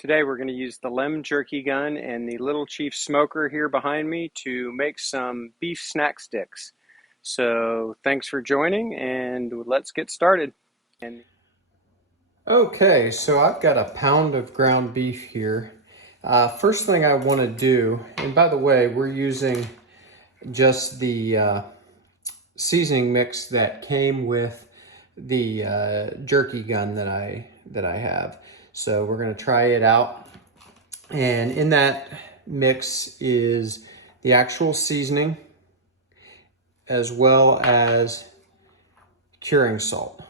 Today we're going to use the LEM Jerky Gun and the Little Chief Smoker here behind me to make some beef snack sticks. So thanks for joining and let's get started. Okay, so I've got a pound of ground beef here. First thing I want to do, and by the way, we're using just the seasoning mix that came with the jerky gun that I have. So we're going to try it out. And in that mix is the actual seasoning as well as curing salt.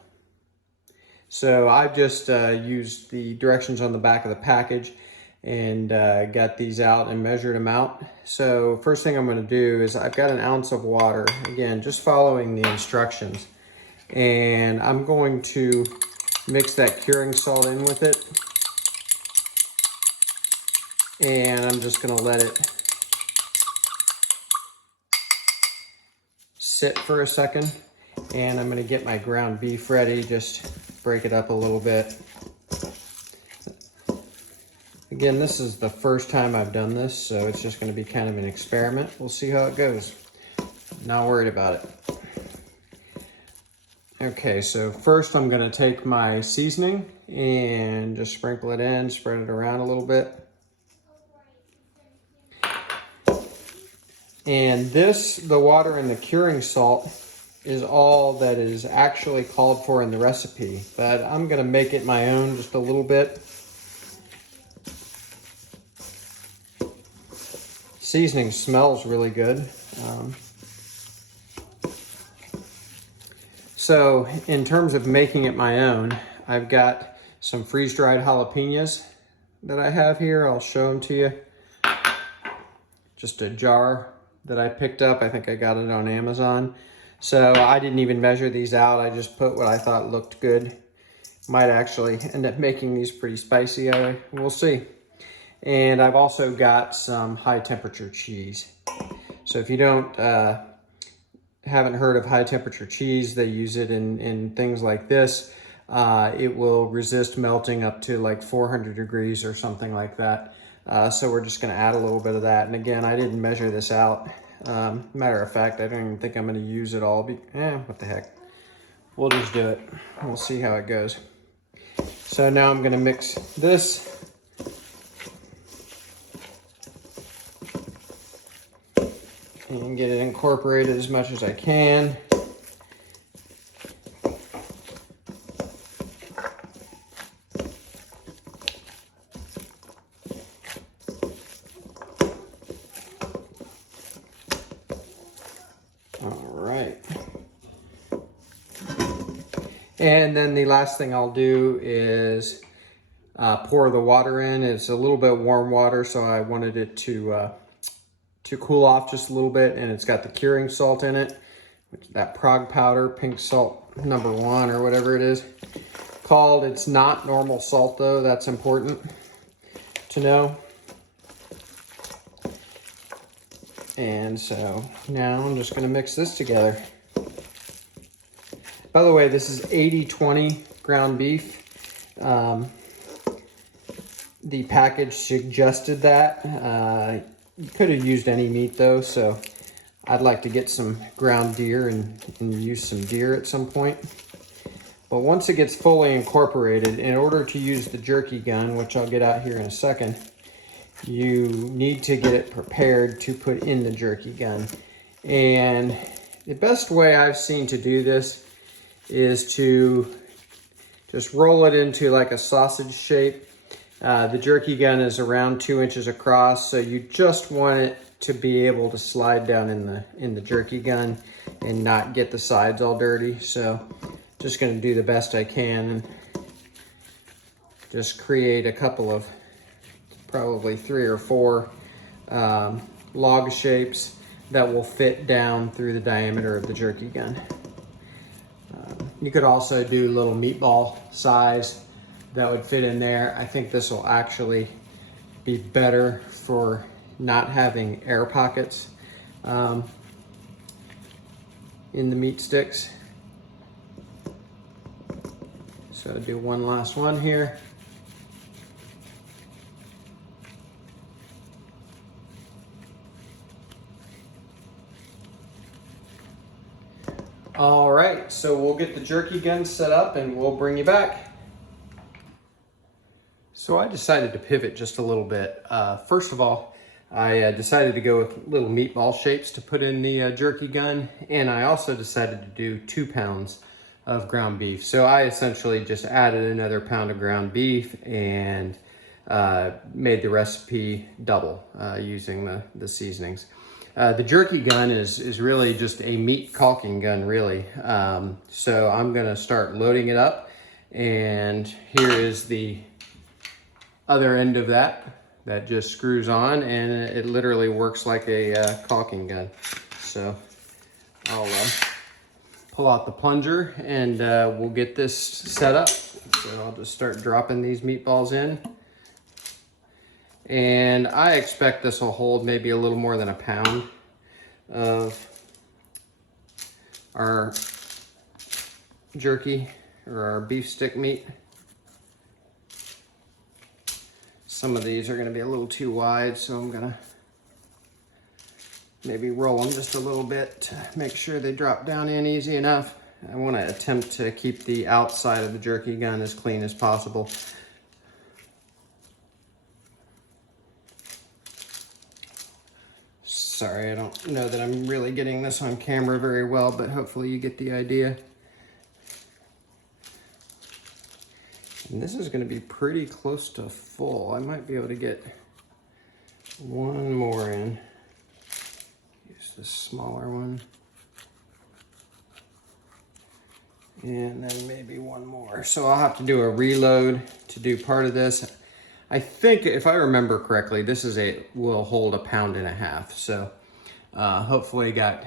So I've just used the directions on the back of the package and got these out and measured them out. So first thing I'm going to do is I've got an ounce of water, again, just following the instructions. And I'm going to mix that curing salt in with it. And I'm just going to let it sit for a second. And I'm going to get my ground beef ready, just break it up a little bit. Again, this is the first time I've done this, so it's just going to be kind of an experiment. We'll see how it goes. Not worried about it. Okay, so first I'm going to take my seasoning and just sprinkle it in, spread it around a little bit. And this, the water and the curing salt, is all that is actually called for in the recipe, but I'm going to make it my own just a little bit. Seasoning smells really good. So in terms of making it my own, I've got some freeze-dried jalapenos that I have here. I'll show them to you. Just a jar that I picked up. I think I got it on Amazon. So I didn't even measure these out. I just put what I thought looked good. Might actually end up making these pretty spicy. We'll see. And I've also got some high temperature cheese. So if you haven't heard of high temperature cheese, they use it in things like this. It will resist melting up to like 400 degrees or something like that. So we're just going to add a little bit of that. And again, I didn't measure this out. Matter of fact, I don't even think I'm going to use it all. What the heck. We'll just do it. We'll see how it goes. So now I'm going to mix this. And get it incorporated as much as I can. And then the last thing I'll do is pour the water in. It's a little bit warm water, so I wanted it to cool off just a little bit, and it's got the curing salt in it, that Prague powder, pink salt #1 or whatever it is called. It's not normal salt though, that's important to know. And so now I'm just going to mix this together. By the way, this is 80-20 ground beef. The package suggested that. You could have used any meat though, so I'd like to get some ground deer and use some deer at some point. But once it gets fully incorporated, in order to use the jerky gun, which I'll get out here in a second, you need to get it prepared to put in the jerky gun. And the best way I've seen to do this is to just roll it into like a sausage shape. The jerky gun is around 2 inches across, so you just want it to be able to slide down in the jerky gun and not get the sides all dirty. So just going to do the best I can and just create a couple of, probably 3 or 4 log shapes that will fit down through the diameter of the jerky gun. You could also do little meatball size that would fit in there. I think this will actually be better for not having air pockets in the meat sticks. So I'll do one last one here. All right, so we'll get the jerky gun set up and we'll bring you back. So I decided to pivot just a little bit. First of all, I decided to go with little meatball shapes to put in the jerky gun, and I also decided to do 2 pounds of ground beef. So I essentially just added another pound of ground beef and made the recipe double using the seasonings. The jerky gun is really just a meat caulking gun, really. So I'm gonna start loading it up, and here is the other end of that just screws on, and it literally works like a caulking gun. So I'll pull out the plunger and we'll get this set up. So I'll just start dropping these meatballs in. And I expect this will hold maybe a little more than a pound of our jerky or our beef stick meat. Some of these are going to be a little too wide, so I'm going to maybe roll them just a little bit to make sure they drop down in easy enough. I want to attempt to keep the outside of the jerky gun as clean as possible. Sorry, I don't know that I'm really getting this on camera very well, but hopefully you get the idea. And this is going to be pretty close to full. I might be able to get one more in. Use this smaller one. And then maybe one more. So I'll have to do a reload to do part of this. I think, if I remember correctly, this will hold 1.5 pounds. So hopefully got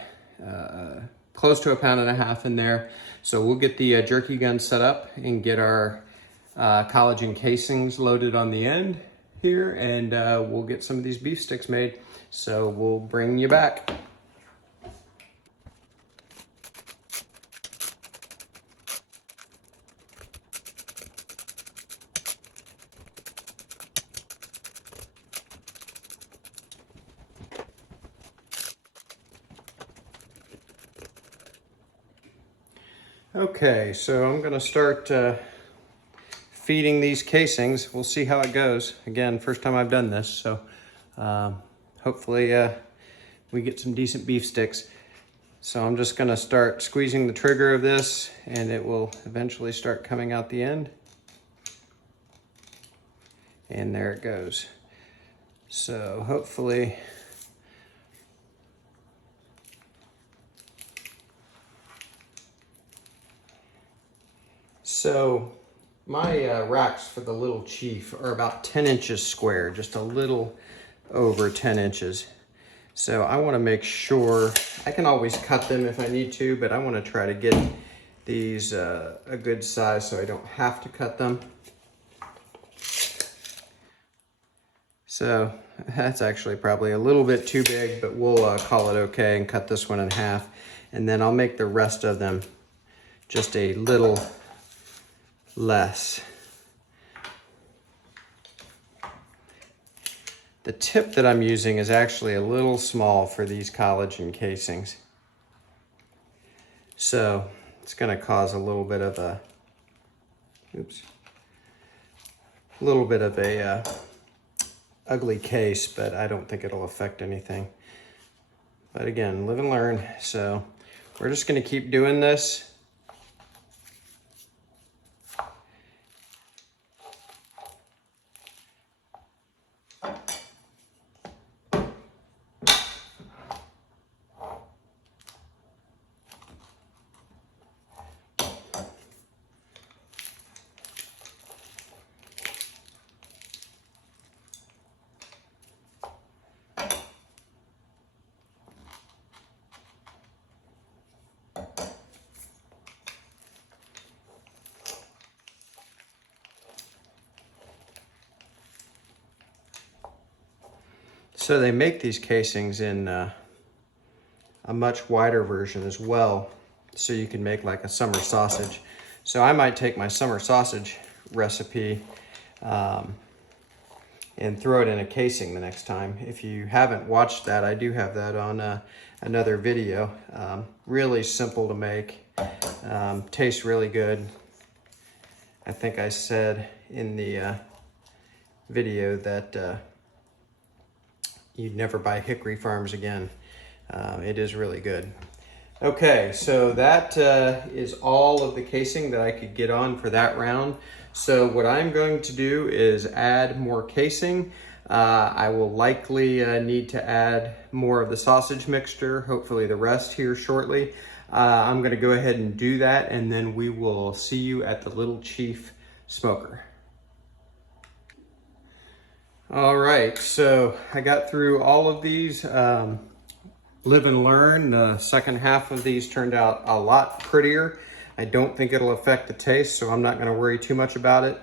close to 1.5 pounds in there. So we'll get the jerky gun set up and get our collagen casings loaded on the end here, and we'll get some of these beef sticks made. So we'll bring you back. Okay, so I'm gonna start feeding these casings. We'll see how it goes. Again, first time I've done this, so hopefully we get some decent beef sticks. So I'm just gonna start squeezing the trigger of this, and it will eventually start coming out the end. And there it goes. So hopefully my racks for the little chief are about 10 inches square, just a little over 10 inches. So I want to make sure, I can always cut them if I need to, but I want to try to get these a good size so I don't have to cut them. So that's actually probably a little bit too big, but we'll call it okay and cut this one in half. And then I'll make the rest of them just a little less. The tip that I'm using is actually a little small for these collagen casings. So it's going to cause a little bit of a, ugly case, but I don't think it'll affect anything. But again, live and learn. So we're just going to keep doing this. So they make these casings in a much wider version as well, so you can make like a summer sausage. So I might take my summer sausage recipe and throw it in a casing the next time. If you haven't watched that, I do have that on another video. Really simple to make. Tastes really good. I think I said in the video that you'd never buy Hickory Farms again. It is really good. Okay, so that is all of the casing that I could get on for that round. So what I'm going to do is add more casing. I will likely need to add more of the sausage mixture, hopefully the rest here shortly. I'm gonna go ahead and do that, and then we will see you at the Little Chief Smoker. All right, so I got through all of these. Live and learn. The second half of these turned out a lot prettier. I don't think it'll affect the taste, so I'm not going to worry too much about it.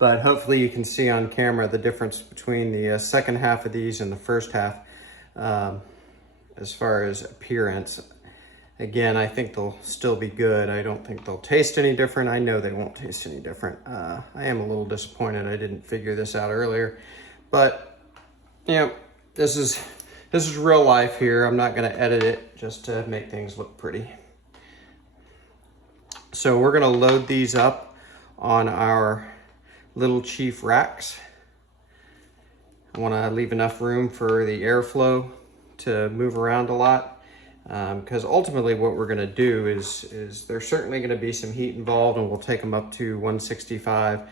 But hopefully you can see on camera the difference between the second half of these and the first half as far as appearance. Again, I think they'll still be good. I don't think they'll taste any different. I know they won't taste any different. I am a little disappointed I didn't figure this out earlier. But, you know, this is real life here. I'm not going to edit it just to make things look pretty. So we're going to load these up on our Little Chief racks. I want to leave enough room for the airflow to move around a lot, because ultimately what we're going to do is there's certainly going to be some heat involved, and we'll take them up to 165,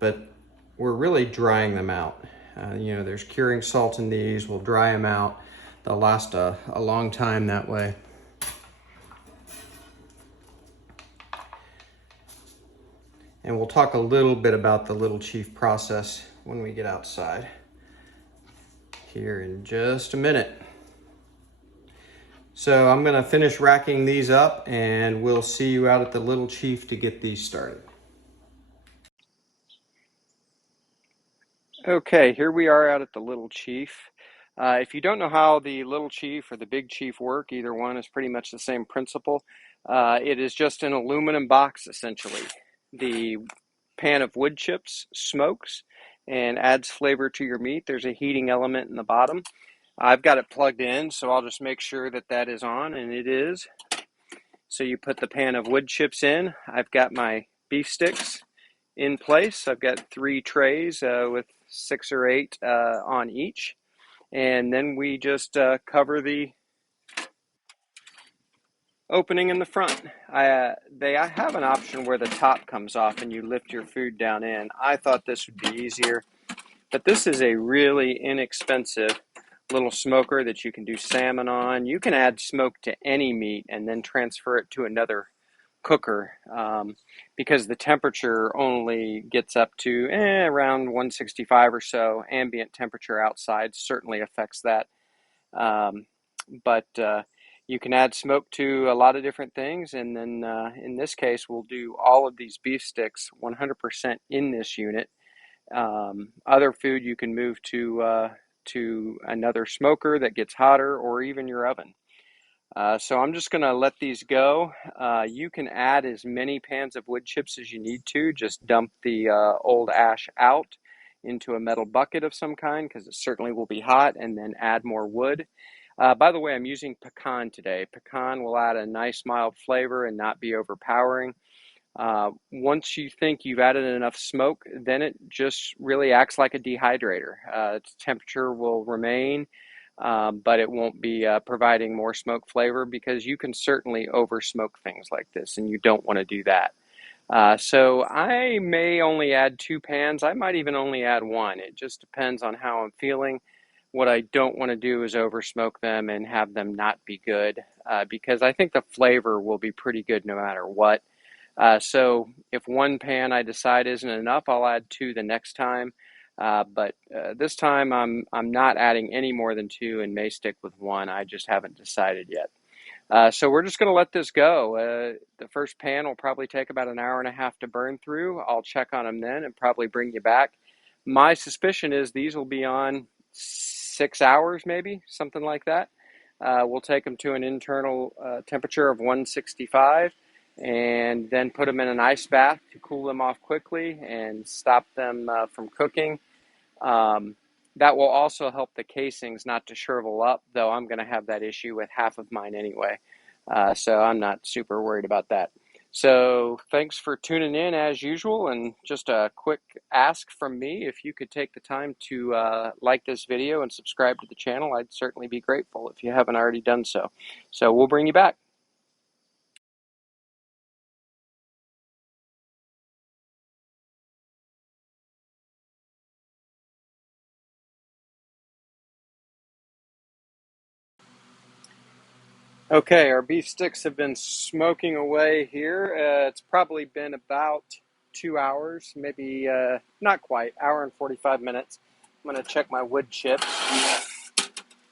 but we're really drying them out. You know, there's curing salt in these. We'll dry them out. They'll last a long time that way. And we'll talk a little bit about the Little Chief process when we get outside here in just a minute. So I'm going to finish racking these up, and we'll see you out at the Little Chief to get these started. Okay, here we are out at the Little Chief. If you don't know how the Little Chief or the Big Chief work, either one is pretty much the same principle. It is just an aluminum box, essentially. The pan of wood chips smokes and adds flavor to your meat. There's a heating element in the bottom. I've got it plugged in, so I'll just make sure that that is on, and it is. So you put the pan of wood chips in. I've got my beef sticks in place. I've got 3 trays with 6 or 8 on each. And then we just cover the opening in the front. They have an option where the top comes off and you lift your food down in. I thought this would be easier, but this is a really inexpensive little smoker that you can do salmon on. You can add smoke to any meat and then transfer it to another cooker, because the temperature only gets up to around 165 or so. Ambient temperature outside certainly affects that. But you can add smoke to a lot of different things, and then in this case we'll do all of these beef sticks 100% in this unit. Other food you can move to another smoker that gets hotter, or even your oven. So I'm just going to let these go. You can add as many pans of wood chips as you need to. Just dump the old ash out into a metal bucket of some kind, because it certainly will be hot, and then add more wood. By the way, I'm using pecan today. Pecan will add a nice mild flavor and not be overpowering. Once you think you've added enough smoke, then it just really acts like a dehydrator. Its temperature will remain, but it won't be providing more smoke flavor, because you can certainly over smoke things like this, and you don't want to do that. So I may only add 2 pans. I might even only add 1. It just depends on how I'm feeling. What I don't want to do is over smoke them and have them not be good, because I think the flavor will be pretty good no matter what. So if 1 pan I decide isn't enough, I'll add 2 the next time. But this time I'm not adding any more than 2, and may stick with 1. I just haven't decided yet. So we're just going to let this go. The first pan will probably take about an hour and a half to burn through. I'll check on them then and probably bring you back. My suspicion is these will be on 6 hours, maybe, something like that. We'll take them to an internal temperature of 165, and then put them in an ice bath to cool them off quickly and stop them from cooking. That will also help the casings not to shrivel up, though I'm going to have that issue with half of mine anyway. So I'm not super worried about that. So thanks for tuning in as usual, and just a quick ask from me, if you could take the time to like this video and subscribe to the channel, I'd certainly be grateful if you haven't already done so. So we'll bring you back. Okay, our beef sticks have been smoking away here. It's probably been about 2 hours, maybe not quite, hour and 45 minutes. I'm going to check my wood chips.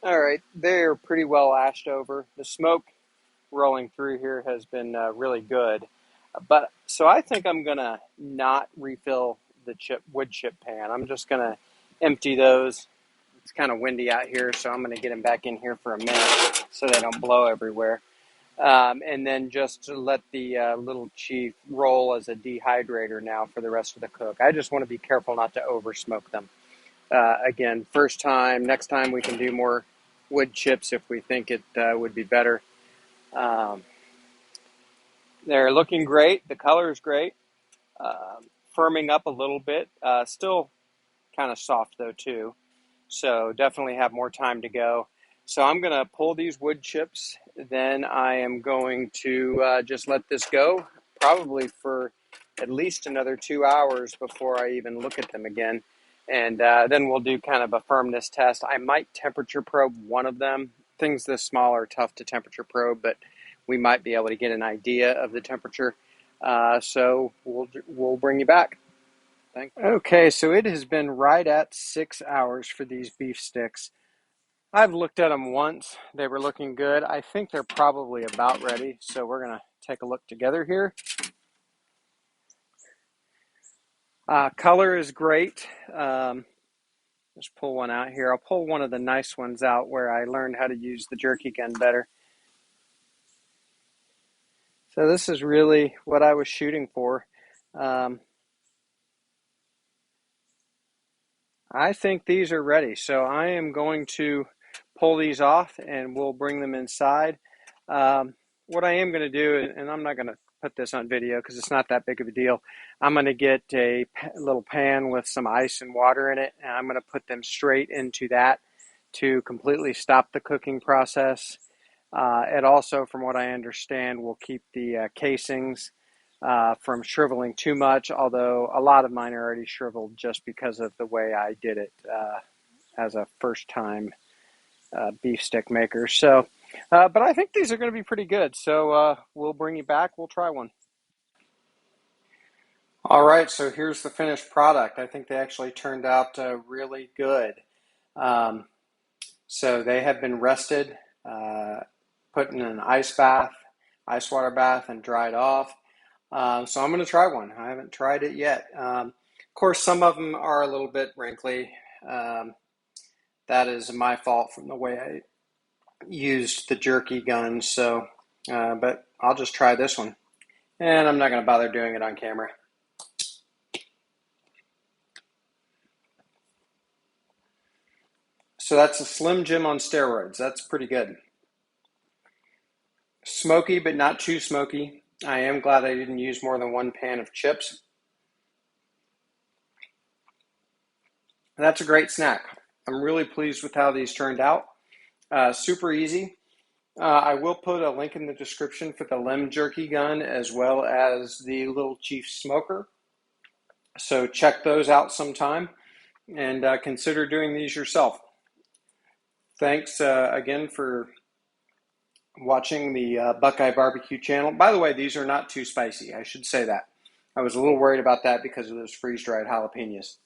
All right, they're pretty well ashed over. The smoke rolling through here has been really good. But so I think I'm going to not refill the wood chip pan. I'm just going to empty those. It's kind of windy out here, so I'm going to get them back in here for a minute so they don't blow everywhere. And then just to let the little chief roll as a dehydrator now for the rest of the cook. I just want to be careful not to over smoke them. Again, first time, next time we can do more wood chips if we think it would be better. They're looking great. The color is great. Firming up a little bit. Still kind of soft though too. So definitely have more time to go. So I'm going to pull these wood chips. Then I am going to just let this go, probably for at least another 2 hours before I even look at them again. And then we'll do kind of a firmness test. I might temperature probe one of them. Things this small are tough to temperature probe, but we might be able to get an idea of the temperature. So we'll bring you back. Thanks. Okay, so it has been right at 6 hours for these beef sticks. I've looked at them once. They were looking good. I think they're probably about ready, so we're going to take a look together here. Color is great. Just pull one out here. I'll pull one of the nice ones out where I learned how to use the jerky gun better. So this is really what I was shooting for. I think these are ready, so I am going to pull these off and we'll bring them inside. What I am going to do, and I'm not going to put this on video because it's not that big of a deal, I'm going to get a little pan with some ice and water in it, and I'm going to put them straight into that to completely stop the cooking process. It also, from what I understand, will keep the casings from shriveling too much, although a lot of mine are already shriveled just because of the way I did it as a first-time beef stick maker. So, but I think these are going to be pretty good. So we'll bring you back. We'll try one. All right, so here's the finished product. I think they actually turned out really good. So they have been rested, put in an ice water bath, and dried off. So I'm going to try one. I haven't tried it yet. Of course, some of them are a little bit wrinkly. That is my fault from the way I used the jerky gun. So, but I'll just try this one. And I'm not going to bother doing it on camera. So that's a Slim Jim on steroids. That's pretty good. Smoky, but not too smoky. I am glad I didn't use more than one pan of chips. That's a great snack. I'm really pleased with how these turned out. Super easy. I will put a link in the description for the LEM Jerky Gun as well as the Little Chief Smoker. So check those out sometime and consider doing these yourself. Thanks again for watching the BuQeye BBQ channel. By the way, these are not too spicy. I should say that. I was a little worried about that because of those freeze-dried jalapenos.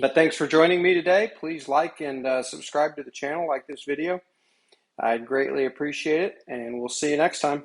But thanks for joining me today. Please like and subscribe to the channel, like this video. I'd greatly appreciate it, and we'll see you next time.